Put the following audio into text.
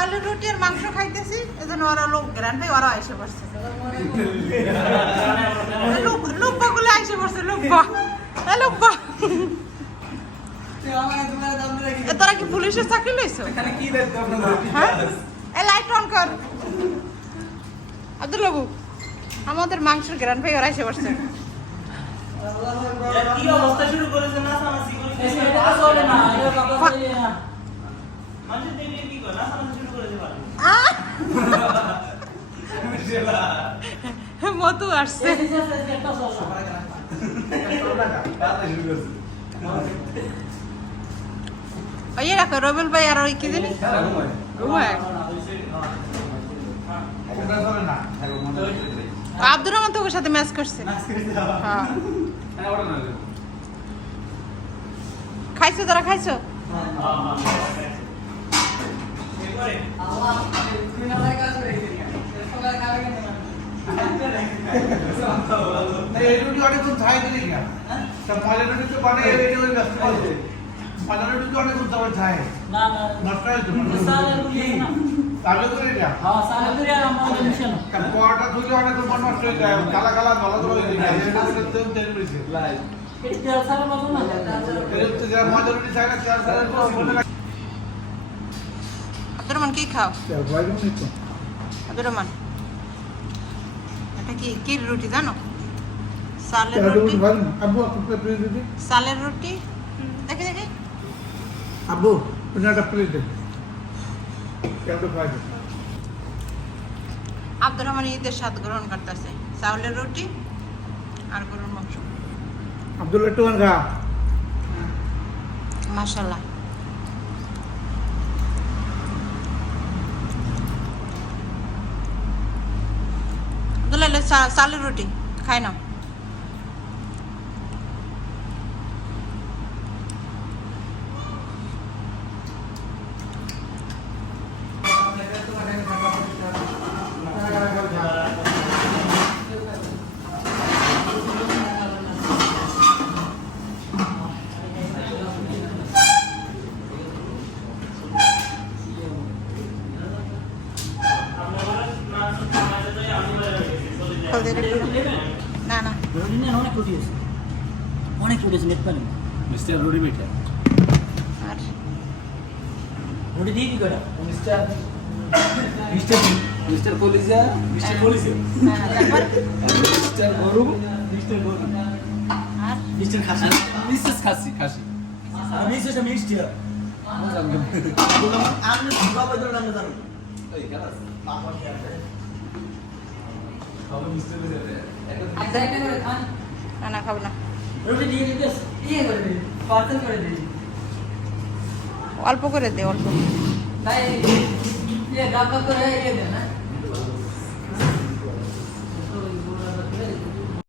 চাউলের রুটি আর মাংস খাইতেছি, এজন্য ওরা লোক গ্রান ভাই ওরা এসে পড়ছে। লোকবা গুলো এসে পড়ছে, লোকবা লোকবা। তোরা কি পুলিশের চাকরি লইছো? হ্যাঁ, এই লাইট অন কর। আব্দুল বাবু, আমাদের মাংসের গ্রান ভাই ওরা এসে পড়ছে। কি অবস্থা শুরু করেছে না সামাসি করে এটা চলে না, এটা বাবা চলে না। মানুষ দেখলে কি করে না সামাসি শুরু করেছে ভালো মতু আসছে। এই যে একটা চলে ওই রাখো রবিল ভাই আর ওই কি জানি ঘুমায়। আব্দুর রহমান তোর সাথে ম্যাচ করছে। হ্যাঁ, খাইছো তোরা খাইছো? অনেকক্ষণ ছাই দিলি না ময়লা রুটি তো বানাই ময়লা রুটি তো অনেকক্ষণ তোমার ছাই না না নষ্ট হয়েছে সালা গুলি না। তাহলে করে এটা হ্যাঁ সালা গুলি আর আমাদের মিশন। পোয়াটা ধুলে অনেকক্ষণ নষ্ট হয়ে যায় কালা কালা ধলা ধলা হয়ে যায় তেল বেশি এটা সালা মত না। ময়লা রুটি ছাই না চার সালের আব্দুর রহমান কি খাও? আব্দুর রহমান এটা কি কি রুটি জানো? সালের রুটি। সালের রুটি দেখে দেখে। আব্বু একটা প্লেট দে কেমন খাই আব্দুর রহমান ঈদের স্বাদ গ্রহণ করতেছে, চাউলের রুটি আর গরুর মাংস। আব্দুল একটু খা মাশাআল্লাহ। আব্দুল্লাহ চালের রুটি খাই না। না না অনেক রুটি আছে, অনেক রুটি আছে নেট পানি। মিস্টার রুটি মিঠা আর রুটি দিয়ে কি করে মিস্টার মিস্টার মিস্টার কলিজা মিস্টার কলিজা তারপর মিস্টার গরু মিস্টার গরু আর মিস্টার খাসি মিস্টার খাসি খাসি আমি সেটা মিষ্টি আমি বাবা ধরে নাম জানো এই গালাস খাবো মিস্টার না না খাবো না, রুটি দিয়ে দিস ইয়ে করে দিই পার্সেল করে দিই অল্প করে দে অল্প। তাই ইয়ে ডাব্বা করে ইয়ে দেন না